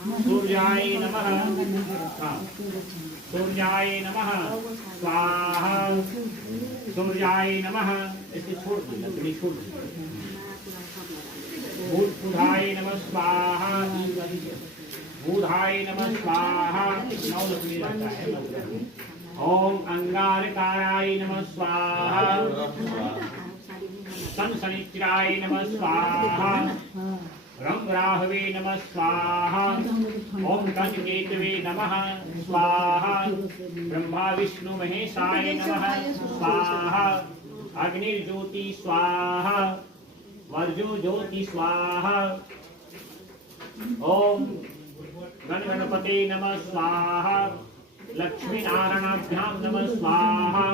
सूर्याय नमः सूर्याय नमः स्वाहा सूर्याय नमः। इसे छोड़ दो, लकड़ी छोड़ दो। बुधाय नमः स्वाहा बुधाय नमः स्वाहा। 9 लकड़ी रहता है। ओम अंगारकाराय नमः स्वाहा शनिश्चराय नमः स्वाहा रंगराहवे नमः स्वाहा ओम कंजकेतवे नमः स्वाहा ब्रह्मा विष्णु महेशाय नमः स्वाहा अग्निर्ज्योति स्वाहा वर्जो ज्योति स्वाहा ओम गणगणपते नमः स्वाहा लक्ष्मी नारायणाभ्यां नमः स्वाहा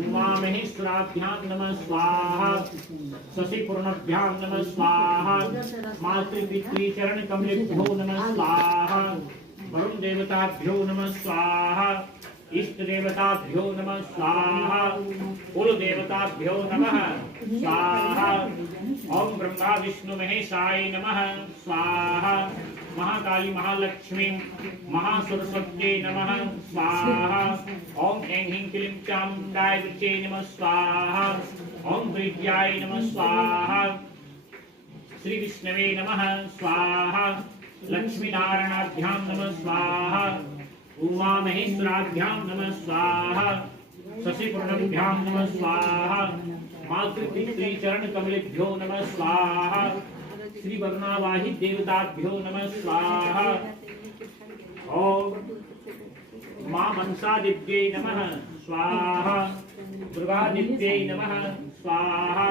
उमा महेश्वराभ्यां नमः स्वाहा शशिपूर्णभ्यां नमः स्वाहा मातृपितृचरण कमलेभ्यो नमः स्वाहा वरुण देवताभ्यो नमः स्वाहा इष्ट देवताभ्यो नमः स्वाहा कुल देवताभ्यो नमः स्वाहा ओम ब्रह्मा विष्णु महेशाय नमः स्वाहा महाकाली महालक्ष्मी महासरस्वत्यै नमः स्वाहा ओम ऐं ह्रीं क्लीं चामुण्डाय विद्ये नमः स्वाहा ओम प्रीत्याय नमः स्वाहा श्री विष्णवे नमः स्वाहा लक्ष्मी नारायणाभ्यां नमः स्वाहा उमा महेश्वराभ्यां नमः स्वाहा शशिपूर्णभ्यां नमः स्वाहा मातृपितृचरण कमलेभ्यो नमः स्वाहा श्री वर्णावाही देवताभ्यो नमः स्वाहा ओम मां मनसा दिव्यै नमः स्वाहा दुर्गा दिव्यै नमः स्वाहा।